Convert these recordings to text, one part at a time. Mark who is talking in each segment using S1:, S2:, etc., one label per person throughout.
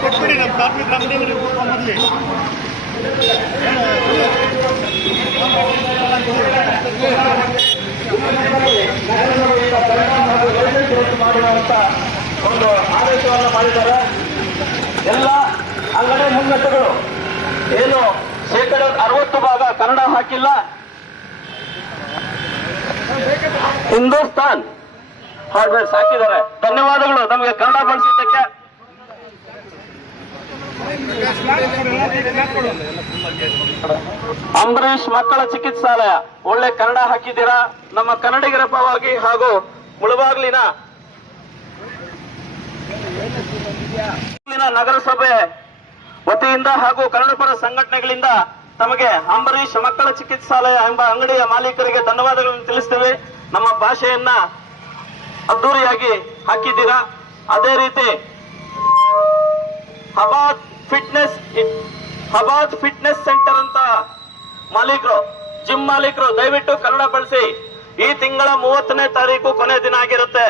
S1: ಕೊಟ್ಬಿಡಿ ನಮ್ಮ ಪ್ರಾಥಮಿಕ ರಿಪೋರ್ಟ್ ಮೊದಲೇ ಅಂತ ಒಂದು ಆದೇಶವನ್ನು ಮಾಡಿದ್ದಾರೆ. ಎಲ್ಲ ಅಂಗಡಿ ಮುಂಗಟ್ಟುಗಳು ಏನು ಶೇಕಡ ಅರವತ್ತು ಭಾಗ ಕನ್ನಡ ಹಾಕಿಲ್ಲ. ಹಿಂದೂಸ್ತಾನ್ ಹಾರ್ಡ್ವೇರ್ಸ್ ಹಾಕಿದ್ದಾರೆ ಧನ್ಯವಾದಗಳು, ನಮಗೆ ಕನ್ನಡ ಬಳಸಿದ್ದಕ್ಕೆ. ಅಂಬರೀಷ್ ಮಕ್ಕಳ ಚಿಕಿತ್ಸಾಲಯ, ಒಳ್ಳೆ ಕನ್ನಡ ಹಾಕಿದ್ದೀರಾ? ನಮ್ಮ ಕನ್ನಡಿಗರ ಪರವಾಗಿ ಹಾಗೂ ಮುಳಬಾಗ್ಲಿನ ನಗರಸಭೆ ವತಿಯಿಂದ ಹಾಗೂ ಕನ್ನಡಪರ ಸಂಘಟನೆಗಳಿಂದ ತಮಗೆ ಅಂಬರೀಶ್ ಮಕ್ಕಳ ಚಿಕಿತ್ಸಾಲಯ ಎಂಬ ಅಂಗಡಿಯ ಮಾಲೀಕರಿಗೆ ಧನ್ಯವಾದಗಳನ್ನು ತಿಳಿಸ್ತೇವೆ. ನಮ್ಮ ಭಾಷೆಯನ್ನ ಅದ್ದೂರಿಯಾಗಿ ಹಾಕಿದ್ದೀರಾ? ಅದೇ ರೀತಿ ಹಬಾದ್ ಫಿಟ್ನೆಸ್ ಹಬಾದ್ ಫಿಟ್ನೆಸ್ ಸೆಂಟರ್ ಅಂತ ಮಾಲೀಕರು, ಜಿಮ್ ಮಾಲೀಕರು ದಯವಿಟ್ಟು ಕನ್ನಡ ಬಳಸಿ. ಈ ತಿಂಗಳ ಮೂವತ್ತನೇ ತಾರೀಕು ಕೊನೆ ದಿನ ಆಗಿರುತ್ತೆ.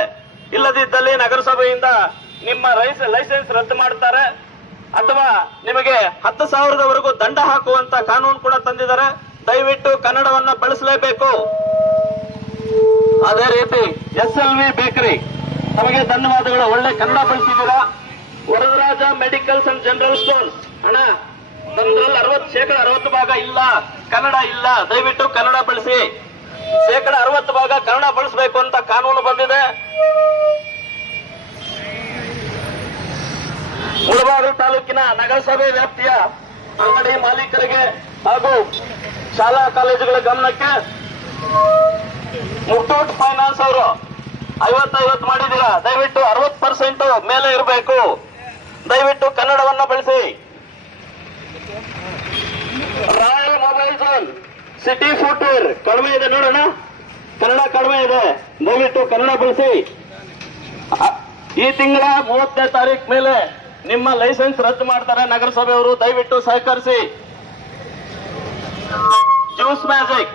S1: ಇಲ್ಲದಿದ್ದಲ್ಲಿ ನಗರಸಭೆಯಿಂದ ನಿಮ್ಮ ಲೈಸೆನ್ಸ್ ರದ್ದು ಮಾಡ್ತಾರೆ ಅಥವಾ ನಿಮಗೆ ಹತ್ತು ಸಾವಿರದವರೆಗೂ ದಂಡ ಹಾಕುವಂತ ಕಾನೂನು ಕೂಡ ತಂದಿದ್ದಾರೆ. ದಯವಿಟ್ಟು ಕನ್ನಡವನ್ನ ಬಳಸಲೇಬೇಕು. ಅದೇ ರೀತಿ ಎಸ್ ಎಲ್ ವಿ ಬೇಕರಿ ನಮಗೆ ಧನ್ಯವಾದಗಳು. ಒಳ್ಳೆ Kannada ಬಳಸಿದ್ದೀರಾ? Varadaraja medicals and general store ಅಣ್ಣ, ನಮ್ದ್ರಲ್ಲಿ ಅರವತ್ತು ಶೇಕಡ ಅರವತ್ತು ಭಾಗ ಇಲ್ಲ. ಕನ್ನಡ ಇಲ್ಲ. ದಯವಿಟ್ಟು ಕನ್ನಡ ಬಳಸಿ. ಶೇಕಡ ಅರವತ್ತು ಭಾಗ ಕನ್ನಡ ಬಳಸಬೇಕು ಅಂತ ಕಾನೂನು ಬಂದಿದೆ. ತಾಲೂಕಿನ ನಗರಸಭೆ ವ್ಯಾಪ್ತಿಯ ಅಂಗಡಿ ಮಾಲೀಕರಿಗೆ ಹಾಗೂ ಶಾಲಾ ಕಾಲೇಜುಗಳ ಗಮನಕ್ಕೆ ಮುತ್ತೂಟ್ ಫೈನಾನ್ಸ್ ಅವರು ಐವತ್ತೈವತ್ತು ಮಾಡಿದ್ದೀರಾ? ದಯವಿಟ್ಟು ಅರವತ್ತು ಪರ್ಸೆಂಟ್ ಮೇಲೆ ಇರಬೇಕು. ದಯವಿಟ್ಟು ಕನ್ನಡವನ್ನ ಬಳಸಿ. Royal mobile zone city footwear ಕಡಿಮೆ ಇದೆ ನೋಡೋಣ. ಕನ್ನಡ ಕಡಿಮೆ ಇದೆ. ದಯವಿಟ್ಟು ಕನ್ನಡ ಬಳಸಿ. ಈ ತಿಂಗಳ ಮೂವತ್ತನೇ ತಾರೀಕು ಮೇಲೆ ನಿಮ್ಮ ಲೈಸೆನ್ಸ್ ರದ್ದು ಮಾಡ್ತಾರೆ ನಗರಸಭೆಯವರು, ದಯವಿಟ್ಟು ಸಹಕರಿಸಿ. Juice magic.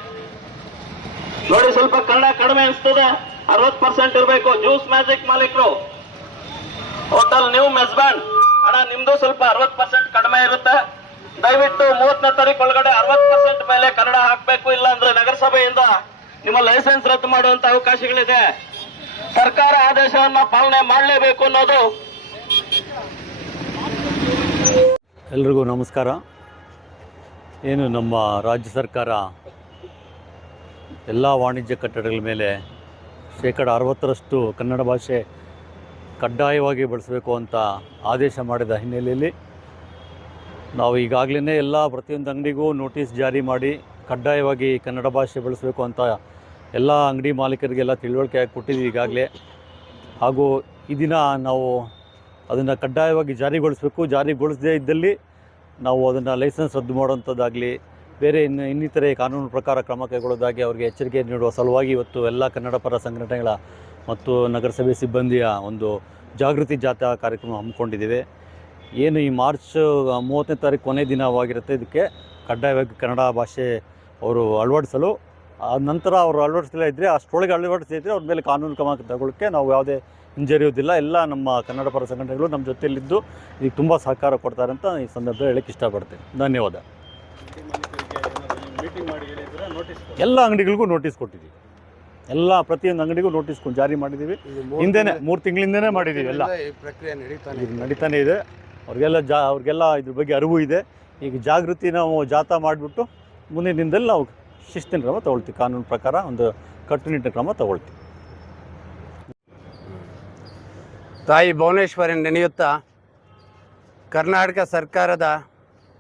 S1: ನೋಡಿ, ಸ್ವಲ್ಪ ಕನ್ನಡ ಕಡಿಮೆ ಅನಿಸ್ತದೆ. ಅರವತ್ ಪರ್ಸೆಂಟ್ ಇರಬೇಕು. ಜ್ಯೂಸ್ ಮ್ಯಾಜಿಕ್ ಮಾಲೀಕರು. ಹೋಟೆಲ್ ನ್ಯೂ ಮೆಸ್ಬ್ಯಾಂಡ್ ಅಣ್ಣ, ನಿಮ್ದು ಸ್ವಲ್ಪ ಅರವತ್ತು ಪರ್ಸೆಂಟ್ ಕಡಿಮೆ ಇರುತ್ತೆ. ದಯವಿಟ್ಟು ಮೂವತ್ತನೇ ತಾರೀಕು ಒಳಗಡೆ ಅರವತ್ತು ಪರ್ಸೆಂಟ್ ಮೇಲೆ ಕನ್ನಡ ಹಾಕಬೇಕು. ಇಲ್ಲ ಅಂದ್ರೆ ನಗರಸಭೆಯಿಂದ ನಿಮ್ಮ ಲೈಸೆನ್ಸ್ ರದ್ದು ಮಾಡುವಂತ ಅವಕಾಶಗಳಿದೆ. ಸರ್ಕಾರ ಆದೇಶವನ್ನ ಪಾಲನೆ ಮಾಡಲೇಬೇಕು ಅನ್ನೋದು
S2: ಎಲ್ರಿಗೂ ನಮಸ್ಕಾರ. ಏನು ನಮ್ಮ ರಾಜ್ಯ ಸರ್ಕಾರ ಎಲ್ಲ ವಾಣಿಜ್ಯ ಕಟ್ಟಡಗಳ ಮೇಲೆ ಶೇಕಡ ಅರವತ್ತರಷ್ಟು ಕನ್ನಡ ಭಾಷೆ ಕಡ್ಡಾಯವಾಗಿ ಬಳಸಬೇಕು ಅಂತ ಆದೇಶ ಮಾಡಿದ ಹಿನ್ನೆಲೆಯಲ್ಲಿ ನಾವು ಈಗಾಗಲೇ ಎಲ್ಲ ಪ್ರತಿಯೊಂದು ಅಂಗಡಿಗೂ ನೋಟಿಸ್ ಜಾರಿ ಮಾಡಿ ಕಡ್ಡಾಯವಾಗಿ ಕನ್ನಡ ಭಾಷೆ ಬಳಸಬೇಕು ಅಂತ ಎಲ್ಲ ಅಂಗಡಿ ಮಾಲೀಕರಿಗೆಲ್ಲ ತಿಳುವಳಿಕೆ ಕೊಟ್ಟಿದ್ದೀವಿ ಈಗಾಗಲೇ. ಹಾಗೂ ಈ ದಿನ ನಾವು ಅದನ್ನು ಕಡ್ಡಾಯವಾಗಿ ಜಾರಿಗೊಳಿಸಬೇಕು. ಜಾರಿಗೊಳಿಸದೇ ಇದ್ದಲ್ಲಿ ನಾವು ಅದನ್ನು ಲೈಸೆನ್ಸ್ ರದ್ದು ಮಾಡುವಂಥದ್ದಾಗಲಿ, ಬೇರೆ ಇನ್ನು ಇನ್ನಿತರೆ ಕಾನೂನು ಪ್ರಕಾರ ಕ್ರಮ ಕೈಗೊಳ್ಳೋದಾಗಿ ಅವರಿಗೆ ಎಚ್ಚರಿಕೆ ನೀಡುವ ಸಲುವಾಗಿ ಇವತ್ತು ಎಲ್ಲ ಕನ್ನಡ ಪರ ಸಂಘಟನೆಗಳ ಮತ್ತು ನಗರಸಭೆ ಸಿಬ್ಬಂದಿಯ ಒಂದು ಜಾಗೃತಿ ಜಾಥಾ ಕಾರ್ಯಕ್ರಮ ಹಮ್ಮಿಕೊಂಡಿದ್ದೇವೆ. ಏನು ಈ ಮಾರ್ಚ್ ಮೂವತ್ತನೇ ತಾರೀಕು ಕೊನೆ ದಿನವಾಗಿರುತ್ತೆ. ಇದಕ್ಕೆ ಕಡ್ಡಾಯವಾಗಿ ಕನ್ನಡ ಭಾಷೆ ಅವರು ಅಳವಡಿಸಲು, ಆ, ನಂತರ ಅವರು ಅಳವಡಿಸಲೇ ಇದ್ದರೆ ಅಷ್ಟರೊಳಗೆ ಅಳವಡಿಸಿದ್ರೆ ಅವ್ರ ಮೇಲೆ ಕಾನೂನು ಕ್ರಮ ತಗೊಳ್ಳೋಕ್ಕೆ ನಾವು ಯಾವುದೇ ಹಿಂಜರಿಯೋದಿಲ್ಲ ಎಲ್ಲ ನಮ್ಮ ಕನ್ನಡ ಪರ ಸಂಘಟನೆಗಳು ನಮ್ಮ ಜೊತೆಯಲ್ಲಿದ್ದು ಈಗ ತುಂಬ ಸಹಕಾರ ಕೊಡ್ತಾರೆ ಅಂತ ಈ ಸಂದರ್ಭದಲ್ಲಿ ಹೇಳಕ್ಕೆ ಇಷ್ಟಪಡ್ತೇನೆ. ಧನ್ಯವಾದ. ಎಲ್ಲ ಅಂಗಡಿಗಳಿಗೂ ನೋಟಿಸ್ ಕೊಟ್ಟಿದ್ದೀವಿ. ಎಲ್ಲ ಪ್ರತಿಯೊಂದು ಅಂಗಡಿಗೂ ನೋಟಿಸ್ ಜಾರಿ ಮಾಡಿದ್ದೀವಿ. ಹಿಂದೆ ಮೂರು ತಿಂಗಳಿಂದನೇ ಮಾಡಿದ್ದೀವಿ ಎಲ್ಲ.
S3: ಪ್ರಕ್ರಿಯೆ ನಡೀತಾನೆ
S2: ಇದು. ನಡೀತಾನೆ ಇದೆ. ಅವ್ರಿಗೆಲ್ಲ ಜಾ ಅವ್ರಿಗೆಲ್ಲ ಇದ್ರ ಬಗ್ಗೆ ಅರಿವು ಇದೆ. ಈಗ ಜಾಗೃತಿ ನಾವು ಜಾಥಾ ಮಾಡಿಬಿಟ್ಟು ಮುಂದಿನ ದಿನದಲ್ಲಿ ನಾವು ಶಿಸ್ತಿನ ಕ್ರಮ ತಗೊಳ್ತೀವಿ. ಕಾನೂನು ಪ್ರಕಾರ ಒಂದು ಕಟ್ಟುನಿಟ್ಟಿನ ಕ್ರಮ ತಗೊಳ್ತೀವಿ.
S3: ತಾಯಿ ಭುವನೇಶ್ವರಿ ನೆನೆಯುತ್ತಾ ಕರ್ನಾಟಕ ಸರ್ಕಾರದ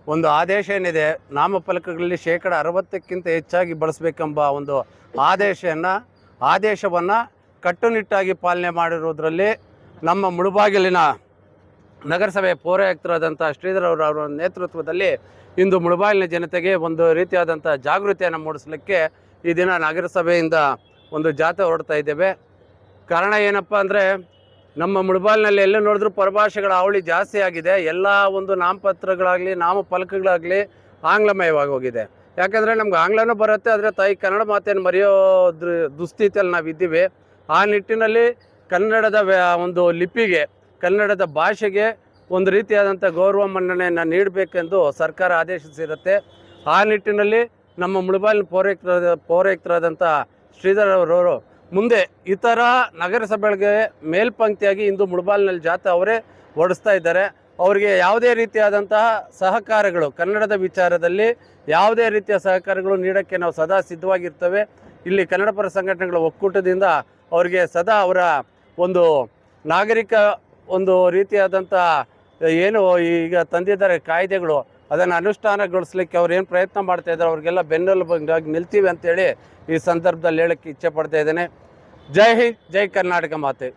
S3: ಒಂದು ಆದೇಶ ಏನಿದೆ, ನಾಮಫಲಕಗಳಲ್ಲಿ ಶೇಕಡ ಅರವತ್ತಕ್ಕಿಂತ ಹೆಚ್ಚಾಗಿ ಬಳಸಬೇಕೆಂಬ ಒಂದು ಆದೇಶವನ್ನು ಆದೇಶವನ್ನು ಕಟ್ಟುನಿಟ್ಟಾಗಿ ಪಾಲನೆ ಮಾಡಿರೋದ್ರಲ್ಲಿ ನಮ್ಮ ಮುಳುಬಾಗಿಲಿನ ನಗರಸಭೆ ಪೌರಾಯುಕ್ತರಾದಂಥ ಶ್ರೀಧರ್ ಅವರ ನೇತೃತ್ವದಲ್ಲಿ ಇಂದು ಮುಳುಬಾಗಿಲಿನ ಜನತೆಗೆ ಒಂದು ರೀತಿಯಾದಂಥ ಜಾಗೃತಿಯನ್ನು ಮೂಡಿಸಲಿಕ್ಕೆ ಈ ದಿನ ನಗರಸಭೆಯಿಂದ ಒಂದು ಜಾಥಾ ಹೊರಡ್ತಾ ಇದ್ದೇವೆ. ಕಾರಣ ಏನಪ್ಪ ಅಂದರೆ ನಮ್ಮ ಮುಳುಬಾಲ್ನಲ್ಲಿ ಎಲ್ಲ ನೋಡಿದ್ರು ಪರಭಾಷೆಗಳ ಅವಳಿ ಜಾಸ್ತಿ ಆಗಿದೆ. ಎಲ್ಲ ಒಂದು ನಾಮಪತ್ರಗಳಾಗಲಿ, ನಾಮಫಲಕಗಳಾಗಲಿ ಆಂಗ್ಲಮಯವಾಗಿ ಹೋಗಿದೆ. ಯಾಕಂದರೆ ನಮ್ಗೆ ಆಂಗ್ಲನೂ ಬರುತ್ತೆ, ಆದರೆ ತಾಯಿ ಕನ್ನಡ ಮಾತೆಯನ್ನು ಮರೆಯೋ ದುಸ್ಥಿತಿಯಲ್ಲಿ ನಾವು ಇದ್ದೀವಿ. ಆ ನಿಟ್ಟಿನಲ್ಲಿ ಕನ್ನಡದ ಒಂದು ಲಿಪಿಗೆ, ಕನ್ನಡದ ಭಾಷೆಗೆ ಒಂದು ರೀತಿಯಾದಂಥ ಗೌರವ ಮನ್ನಣೆಯನ್ನು ನೀಡಬೇಕೆಂದು ಸರ್ಕಾರ ಆದೇಶಿಸಿರುತ್ತೆ. ಆ ನಿಟ್ಟಿನಲ್ಲಿ ನಮ್ಮ ಮುಳುಬಾಲಿನ ಪೌರಾಯುಕ್ತರಾದ ಪೌರಾಯುಕ್ತರಾದಂಥ ಶ್ರೀಧರ್ ಅವರವರು ಮುಂದೆ ಇತರ ನಗರಸಭೆಗಳಿಗೆ ಮೇಲ್ಪಂಕ್ತಿಯಾಗಿ ಇಂದು ಮುಳಬಾಲ್ನಲ್ಲಿ ಜಾಥಾ ಅವರೇ ಓಡಿಸ್ತಾ ಇದ್ದಾರೆ. ಅವರಿಗೆ ಯಾವುದೇ ರೀತಿಯಾದಂತಹ ಸಹಕಾರಗಳು, ಕನ್ನಡದ ವಿಚಾರದಲ್ಲಿ ಯಾವುದೇ ರೀತಿಯ ಸಹಕಾರಗಳು ನೀಡೋಕ್ಕೆ ನಾವು ಸದಾ ಸಿದ್ಧವಾಗಿರ್ತೇವೆ. ಇಲ್ಲಿ ಕನ್ನಡ ಪರ ಸಂಘಟನೆಗಳ ಒಕ್ಕೂಟದಿಂದ ಅವರಿಗೆ ಸದಾ ಅವರ ಒಂದು ನಾಗರಿಕ ಒಂದು ರೀತಿಯಾದಂಥ ಏನು ಈಗ ತಂದಿದ್ದಾರೆ ಕಾಯ್ದೆಗಳು ಅದನ್ನು ಅನುಷ್ಠಾನಗೊಳಿಸ್ಲಿಕ್ಕೆ ಅವ್ರು ಏನು ಪ್ರಯತ್ನ ಮಾಡ್ತಾ ಇದ್ದಾರೆ, ಅವ್ರಿಗೆಲ್ಲ ಬೆನ್ನೆಲುಬಾಗಿ ನಿಲ್ತೀವಿ ಅಂತೇಳಿ ಈ ಸಂದರ್ಭದಲ್ಲಿ ಹೇಳಕ್ಕೆ ಇಚ್ಛೆ ಪಡ್ತಾ ಇದ್ದೇನೆ. ಜೈ ಹಿಂದ್, ಜೈ ಕರ್ನಾಟಕ ಮಾತೆ.